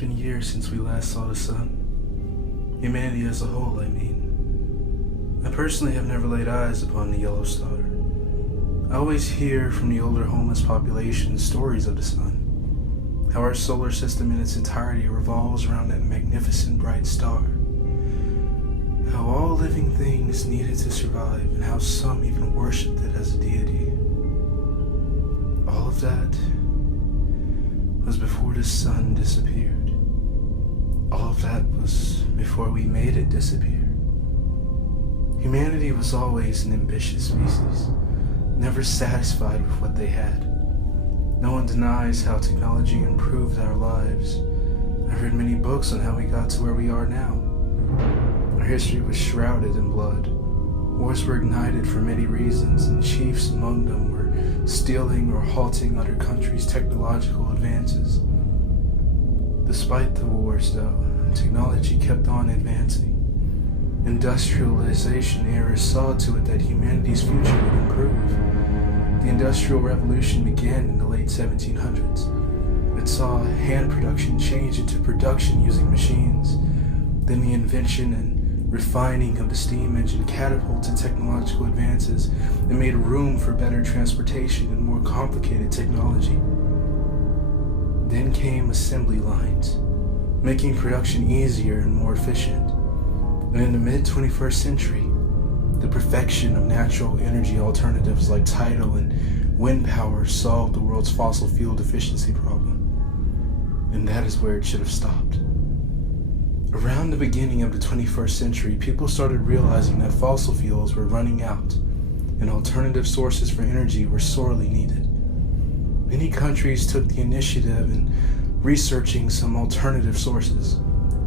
been years since we last saw the sun. Humanity as a whole, I mean. I personally have never laid eyes upon the yellow star. I always hear from the older homeless population stories of the sun, how our solar system in its entirety revolves around that magnificent bright star, how all living things needed to survive, and how some even worshipped it as a deity. All of that was before the sun disappeared. All of that was before we made it disappear. Humanity was always an ambitious species, never satisfied with what they had. No one denies how technology improved our lives. I've read many books on how we got to where we are now. Our history was shrouded in blood. Wars were ignited for many reasons, and chiefs among them were stealing or halting other countries' technological advances. Despite the wars, though, technology kept on advancing. Industrialization era saw to it that humanity's future would improve. The Industrial Revolution began in the late 1700s. It saw hand production change into production using machines. Then the invention and refining of the steam engine catapulted technological advances and made room for better transportation and more complicated technology. Then came assembly lines, making production easier and more efficient. And in the mid-21st century, the perfection of natural energy alternatives like tidal and wind power solved the world's fossil fuel deficiency problem. And that is where it should have stopped. Around the beginning of the 21st century, people started realizing that fossil fuels were running out and alternative sources for energy were sorely needed. Many countries took the initiative in researching some alternative sources: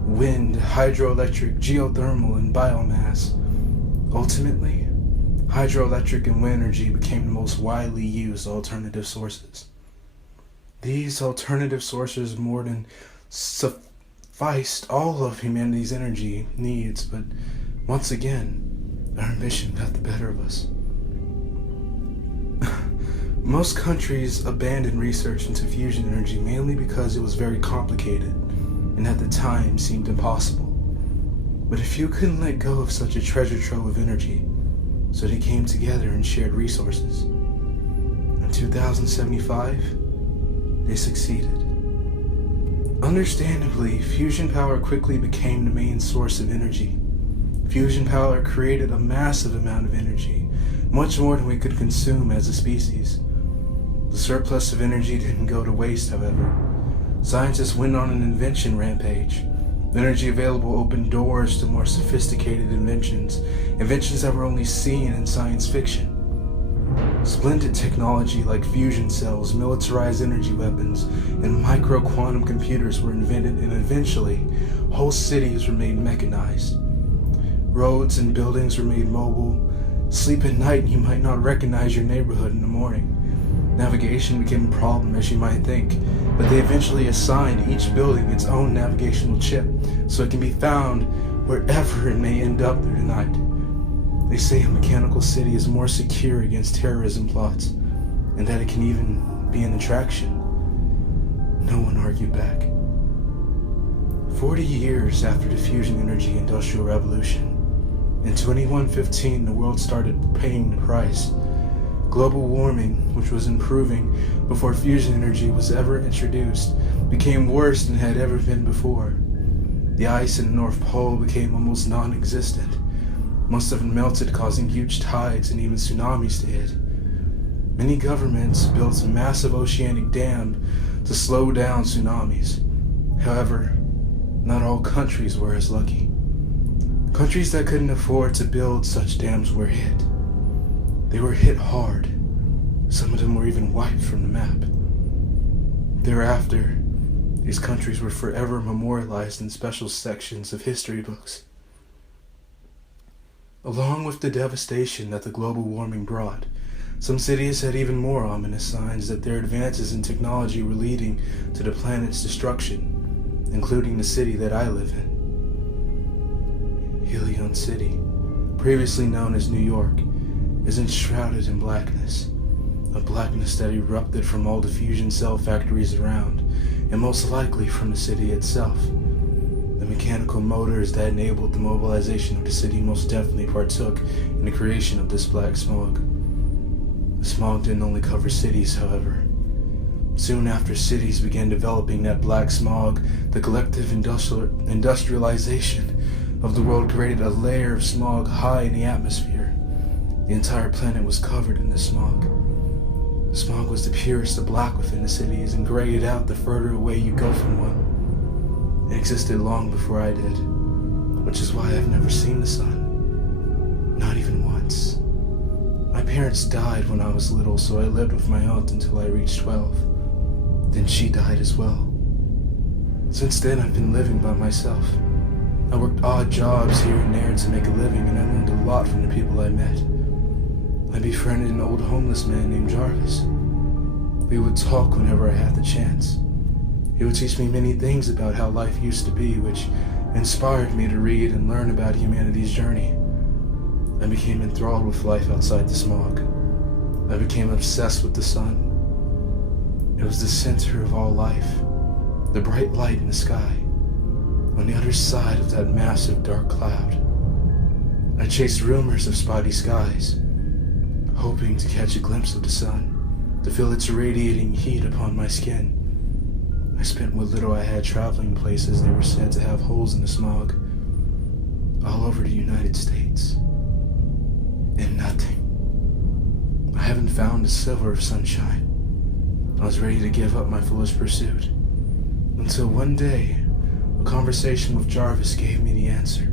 wind, hydroelectric, geothermal, and biomass. Ultimately, hydroelectric and wind energy became the most widely used alternative sources. These alternative sources more than sufficed all of humanity's energy needs, but once again, our ambition got the better of us. Most countries abandoned research into fusion energy mainly because it was very complicated and at the time seemed impossible. But a few couldn't let go of such a treasure trove of energy, so they came together and shared resources. In 2075, they succeeded. Understandably, fusion power quickly became the main source of energy. Fusion power created a massive amount of energy, much more than we could consume as a species. The surplus of energy didn't go to waste, however. Scientists went on an invention rampage. The energy available opened doors to more sophisticated inventions that were only seen in science fiction. Splendid technology like fusion cells, militarized energy weapons, and micro-quantum computers were invented, and eventually, whole cities were made mechanized. Roads and buildings were made mobile. Sleep at night and you might not recognize your neighborhood in the morning. Navigation became a problem, as you might think, but they eventually assigned each building its own navigational chip so it can be found wherever it may end up through the night. They say a mechanical city is more secure against terrorism plots, and that it can even be an attraction. No one argued back. 40 years after the fusion energy industrial revolution, in 2115 the world started paying the price. Global warming, which was improving before fusion energy was ever introduced, became worse than it had ever been before. The ice in the North Pole became almost non-existent. Most of it melted, causing huge tides and even tsunamis to hit. Many governments built a massive oceanic dam to slow down tsunamis. However, not all countries were as lucky. Countries that couldn't afford to build such dams were hit. They were hit hard. Some of them were even wiped from the map. Thereafter, these countries were forever memorialized in special sections of history books. Along with the devastation that the global warming brought, some cities had even more ominous signs that their advances in technology were leading to the planet's destruction, including the city that I live in. Helion City, previously known as New York, is enshrouded in blackness, a blackness that erupted from all the fusion cell factories around and most likely from the city itself. The mechanical motors that enabled the mobilization of the city most definitely partook in the creation of this black smog. The smog didn't only cover cities, however. Soon after cities began developing that black smog, the collective industrialization of the world created a layer of smog high in the atmosphere. The entire planet was covered in this smog. The smog was the purest of black within the cities and grayed out the further away you go from one. It existed long before I did, which is why I've never seen the sun. Not even once. My parents died when I was little, so I lived with my aunt until I reached 12. Then she died as well. Since then, I've been living by myself. I worked odd jobs here and there to make a living, and I learned a lot from the people I met. I befriended an old homeless man named Jarvis. We would talk whenever I had the chance. He would teach me many things about how life used to be, which inspired me to read and learn about humanity's journey. I became enthralled with life outside the smog. I became obsessed with the sun. It was the center of all life, the bright light in the sky, on the other side of that massive dark cloud. I chased rumors of spotty skies, hoping to catch a glimpse of the sun, to feel its radiating heat upon my skin. I spent what little I had traveling places they were said to have holes in the smog, all over the United States. And nothing. I haven't found a sliver of sunshine. I was ready to give up my foolish pursuit, until one day, a conversation with Jarvis gave me the answer.